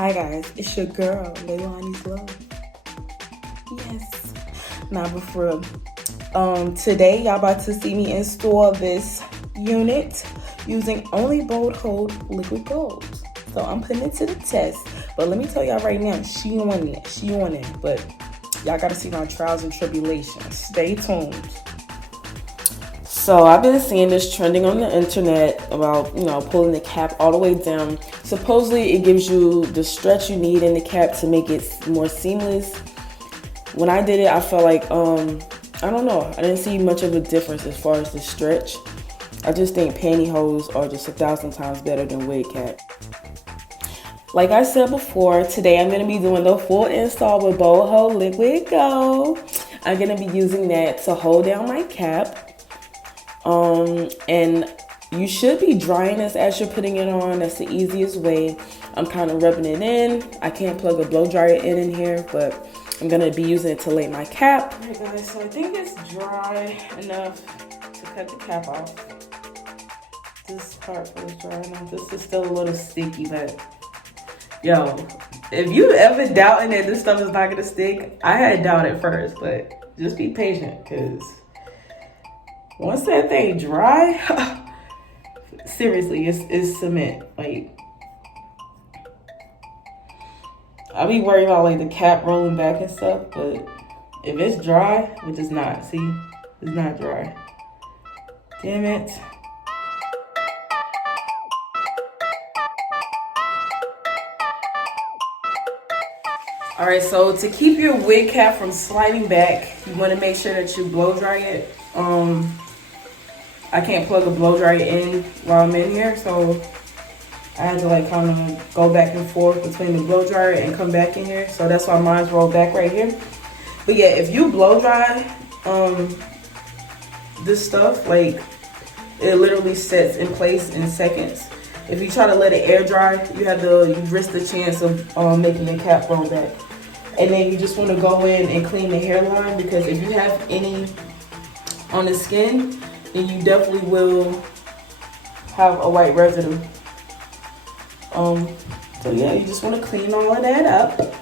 Hi guys, it's your girl, Leilani's Love. Yes. Nah, but for real. Today y'all about to see me install this unit using only Bold Hold liquid gold. So I'm putting it to the test. But let me tell y'all right now, she on it. But y'all gotta see my trials and tribulations. Stay tuned. So I've been seeing this trending on the internet about, pulling the cap all the way down. Supposedly it gives you the stretch you need in the cap to make it more seamless. When I did it, I felt like, I don't know. I didn't see much of a difference as far as the stretch. I just think pantyhose are just 1,000 times better than wig cap. Like I said before, today I'm going to be doing the full install with Bold Hold Liquid Gold. I'm going to be using that to hold down my cap. And you should be drying this as you're putting it on. That's the easiest way. I'm kind of rubbing it in. I can't plug a blow dryer in here, but I'm going to be using it to lay my cap. All right, guys, so I think it's dry enough to cut the cap off. This part is dry enough. This is still a little sticky, but yo, if you ever doubting that this stuff is not going to stick, I had doubt at first, but just be patient, because once that thing dry, seriously, it's cement. Like, I'll be worried about like the cap rolling back and stuff, but if it's dry, which is not, see, it's not dry. Damn it. All right, so to keep your wig cap from sliding back, you want to make sure that you blow dry it. I can't plug a blow dryer in while I'm in here, so I had to like kind of go back and forth between the blow dryer and come back in here. So that's why mine's rolled back right here. But yeah, if you blow dry this stuff, like, it literally sets in place in seconds. If you try to let it air dry, you risk the chance of making your cap roll back. And then you just want to go in and clean the hairline, because if you have any on the skin, then you definitely will have a white residue. So yeah, you just want to clean all of that up.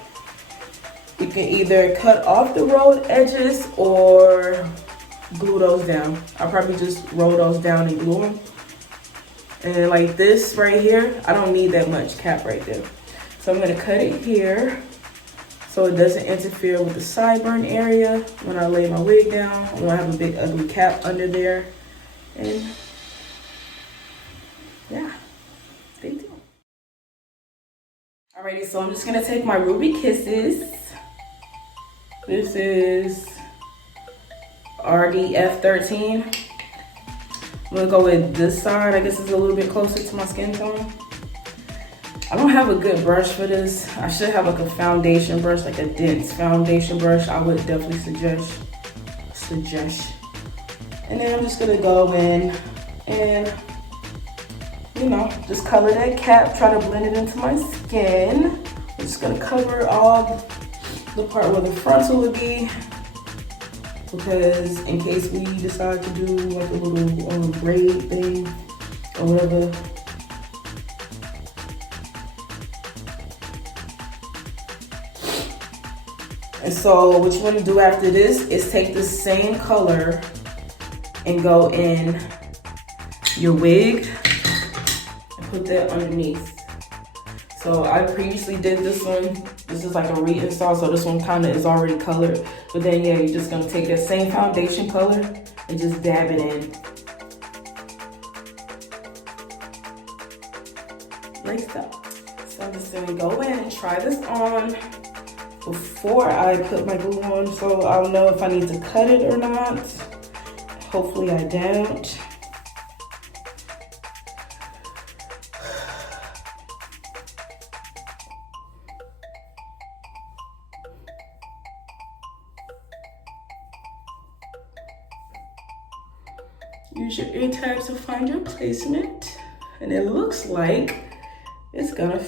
You can either cut off the rolled edges or glue those down. I'll probably just roll those down and glue them. And like this right here, I don't need that much cap right there. So I'm going to cut it here so it doesn't interfere with the sideburn area when I lay my wig down. I won't have a big ugly cap under there. And yeah, stay tuned. Alrighty, so I'm just going to take my Ruby Kisses. This is RDF13. I'm gonna go with this side. I guess it's a little bit closer to my skin tone. I don't have a good brush for this. I should have like a foundation brush, like a dense foundation brush. I would definitely suggest. And then I'm just gonna go in and, just color that cap, try to blend it into my skin. I'm just gonna cover all the part where the frontal would be, because in case we decide to do like a little braid thing or whatever. And so what you want to do after this is take the same color and go in your wig and put that underneath. So I previously did this one. This is like a reinstall, so this one kind of is already colored. But then yeah, you're just gonna take that same foundation color and just dab it in. Like so. So I'm just gonna go in and try this on before I put my glue on, so I'll know if I need to cut it or not. Hopefully I don't. Use your ear tabs to find your placement. And it looks like it's gonna,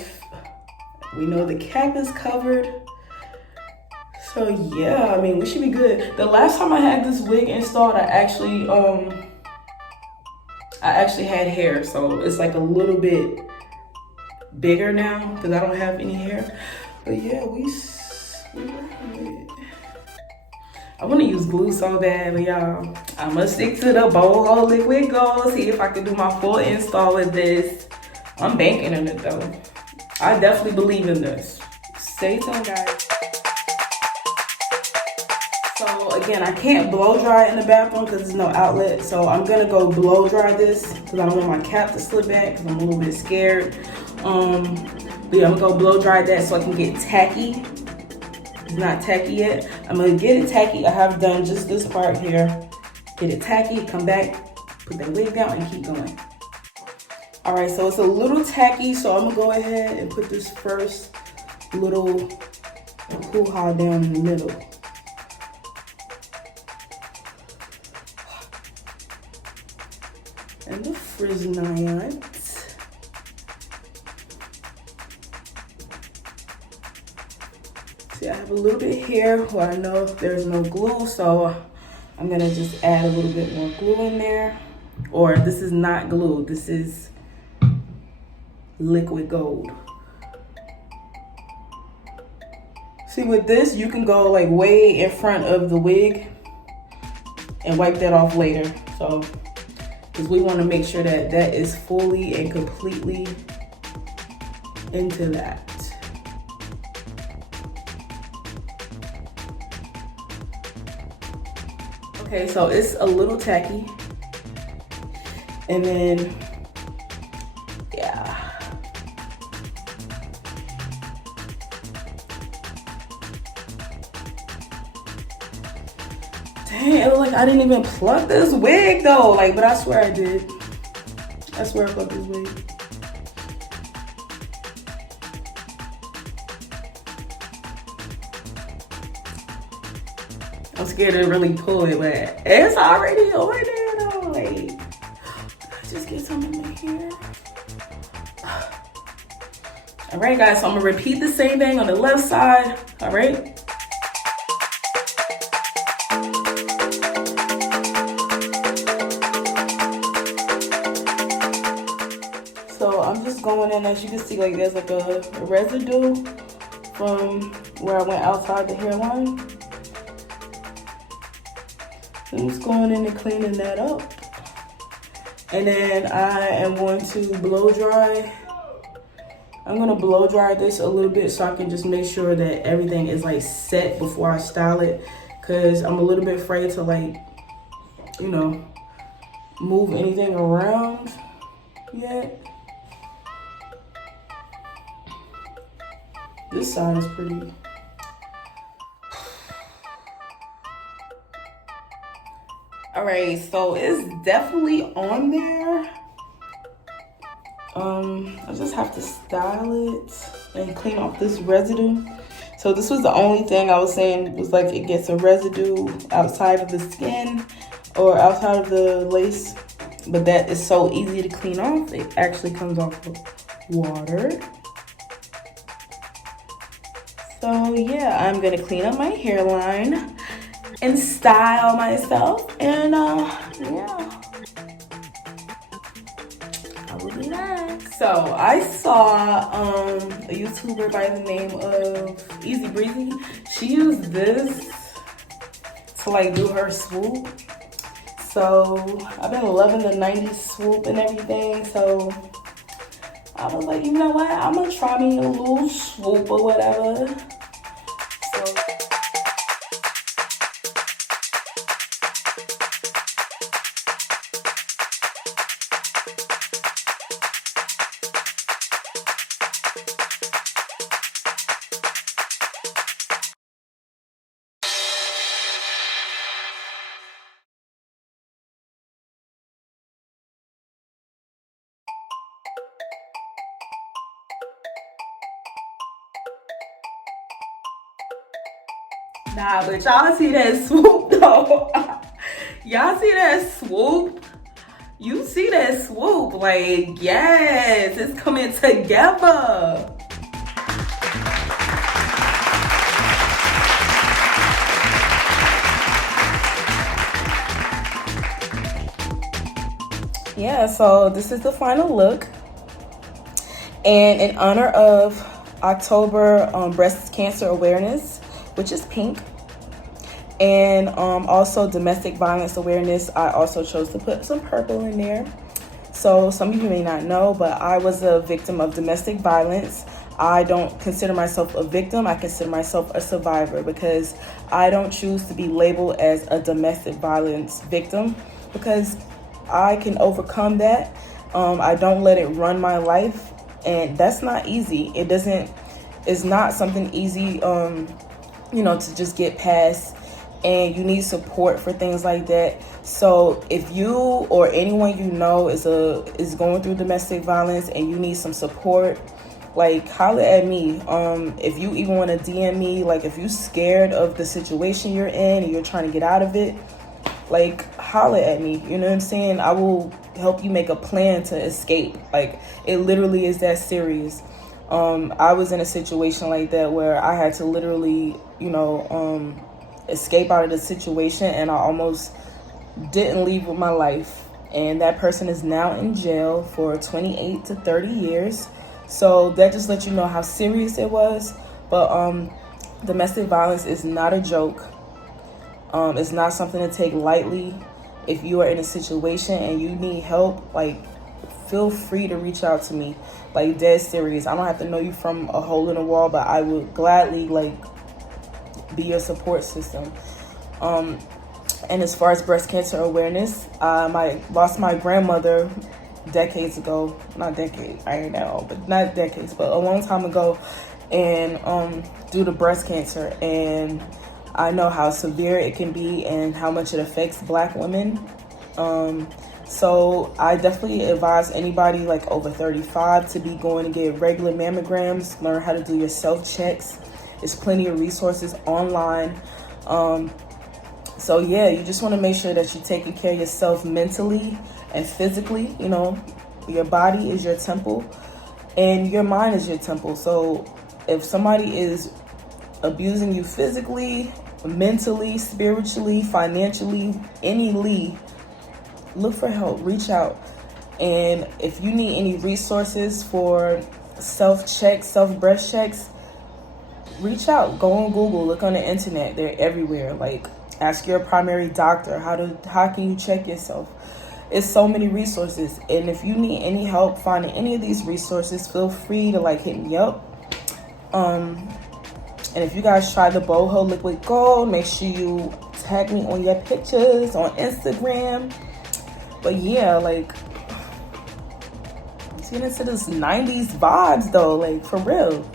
we know the cap is covered. So yeah, I mean, we should be good. The last time I had this wig installed, I actually had hair. So it's like a little bit bigger now because I don't have any hair. But yeah, we working with it. I want to use glue so bad, but y'all, I'm gonna stick to the boho liquid gold. See if I can do my full install with this. I'm banking on it though. I definitely believe in this. Stay tuned, guys. So again, I can't blow dry in the bathroom because there's no outlet. So I'm gonna go blow dry this because I don't want my cap to slip back because I'm a little bit scared. But yeah, I'm gonna go blow dry that so I can get tacky. It's not tacky yet. I'm gonna get it tacky. I have done just this part here. Get it tacky, come back, put that wig down and keep going. All right, so it's a little tacky, so I'm gonna go ahead and put this first little hoo-ha down in the middle. And the Frizz-Niant. See, I have a little bit here where I know there's no glue, so I'm gonna just add a little bit more glue in there. Or this is not glue, this is liquid gold. See, with this, you can go like way in front of the wig and wipe that off later. So, because we want to make sure that that is fully and completely into that. Okay, so it's a little tacky. And then, yeah. Dang, it looked like I didn't even pluck this wig though. Like, but I swear I did. I swear I plucked this wig. I'm scared to really pull it, but it's already over there though. Like, just get some in my hair. All right, guys, so I'm gonna repeat the same thing on the left side, all right? So I'm just going in, as you can see, like there's like a residue from where I went outside the hairline. I'm just going in and cleaning that up. And then I am going to blow dry. I'm gonna blow dry this a little bit so I can just make sure that everything is like set before I style it. Cause I'm a little bit afraid to like, you know, move anything around yet. This side is pretty. All right, so it's definitely on there. I just have to style it and clean off this residue. So this was the only thing I was saying was like it gets a residue outside of the skin or outside of the lace, but that is so easy to clean off. It actually comes off with water. So yeah, I'm gonna clean up my hairline and style myself, and yeah, I will do that. So I saw a YouTuber by the name of Easy Breezy. She used this to like do her swoop. So I've been loving the 90s swoop and everything. So I was like, you know what? I'm gonna try me a little swoop or whatever. So nah, but y'all see that swoop though? Y'all see that swoop? You see that swoop? Like, yes, it's coming together. Yeah, so this is the final look. And in honor of October breast cancer awareness, which is pink, and also domestic violence awareness, I also chose to put some purple in there. So some of you may not know, but I was a victim of domestic violence. I don't consider myself a victim. I consider myself a survivor, because I don't choose to be labeled as a domestic violence victim, because I can overcome that. I don't let it run my life, and that's not easy. It's not something easy, to just get past, and you need support for things like that. So if you or anyone you know is going through domestic violence and you need some support, like, holler at me. If you even want to DM me, like, if you're scared of the situation you're in and you're trying to get out of it, like, holler at me. You know what I'm saying? I will help you make a plan to escape. Like, it literally is that serious. I was in a situation like that where I had to literally, escape out of the situation, and I almost didn't leave with my life. And that person is now in jail for 28 to 30 years. So that just lets you know how serious it was. But domestic violence is not a joke. It's not something to take lightly. If you are in a situation and you need help, like, feel free to reach out to me. Like, dead serious. I don't have to know you from a hole in the wall, but I would gladly, like, be your support system. And as far as breast cancer awareness, I lost my grandmother decades ago. Not decades, I ain't that old, but not decades, but a long time ago, and due to breast cancer. And I know how severe it can be and how much it affects Black women. So I definitely advise anybody like over 35 to be going to get regular mammograms, learn how to do your self-checks. There's plenty of resources online. So yeah, you just want to make sure that you're taking care of yourself mentally and physically. Your body is your temple and your mind is your temple. So if somebody is abusing you physically, mentally, spiritually, financially, look for help, reach out. And if you need any resources for self-checks, self-breast checks, reach out. Go on Google, look on the internet. They're everywhere. Like, ask your primary doctor, how can you check yourself? It's so many resources. And if you need any help finding any of these resources, feel free to hit me up. And if you guys try the Boho Liquid Gold, make sure you tag me on your pictures on Instagram. But yeah, let's get into this 90s vibes though, for real.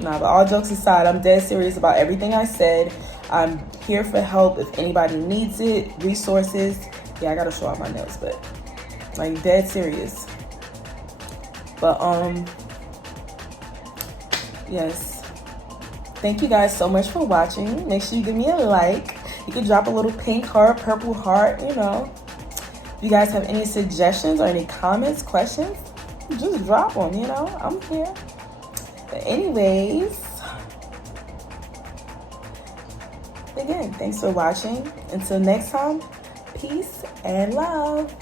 Nah, but all jokes aside, I'm dead serious about everything I said. I'm here for help if anybody needs it, resources. Yeah, I gotta show off my nails, but dead serious. But yes. Thank you guys so much for watching. Make sure you give me a like. You can drop a little pink heart, purple heart, If you guys have any suggestions or any comments, questions, just drop them, I'm here. But anyways, again, thanks for watching. Until next time, peace and love.